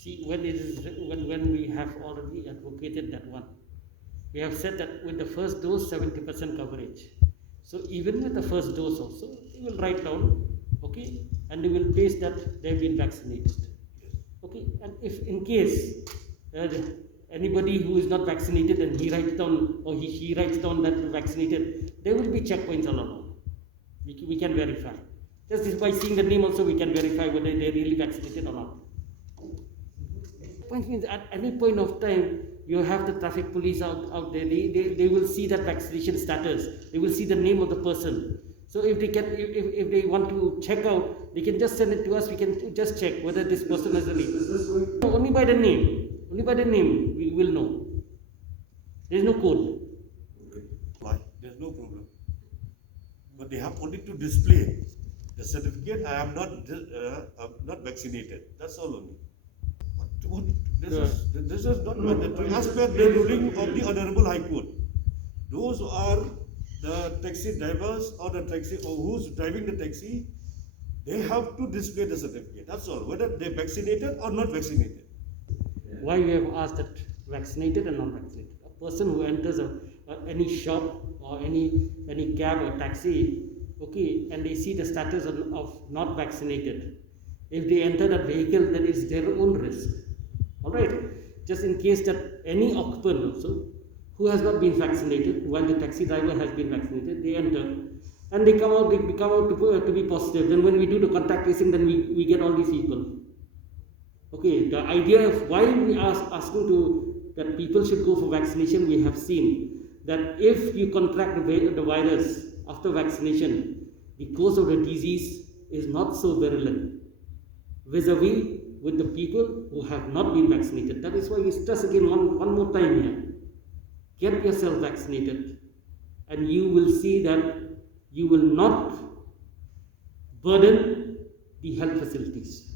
See, when we have already advocated that one, we have said that with the first dose, 70% coverage. So even with the first dose also, you will write down, okay, and you will paste that they have been vaccinated. Okay, and if in case anybody who is not vaccinated and he writes down or she writes down that vaccinated, there will be checkpoints all along. We can verify. Just by seeing the name also, we can verify whether they are really vaccinated or not. Point means at any point of time, you have the traffic police out there. They will see that vaccination status. They will see the name of the person. So if they want to check out, they can just send it to us. We can just check whether this person has a name. Only by the name. Only by the name we will know. There is no code. Why? There's no problem. But they have only to display the certificate. I am not vaccinated. That's all only. This is not mandatory. As per the ruling of the Honorable High Court, those who are the taxi drivers or who's driving the taxi, they have to display the certificate. That's all. Whether they're vaccinated or not vaccinated. Why we have asked that vaccinated and non-vaccinated? A person who enters any shop or any cab or taxi, okay, and they see the status of not vaccinated. If they enter that vehicle, then it's their own risk. All right. Just in case that any occupant also who has not been vaccinated, while the taxi driver has been vaccinated, they enter and they come out to be positive. Then when we do the contact tracing, then we get all these people. Okay. The idea of why we are asking that people should go for vaccination, we have seen that if you contract the virus after vaccination, the course of the disease is not so virulent vis-a-vis with the people who have not been vaccinated. That is why we stress again one more time here. Get yourself vaccinated and you will see that you will not burden the health facilities.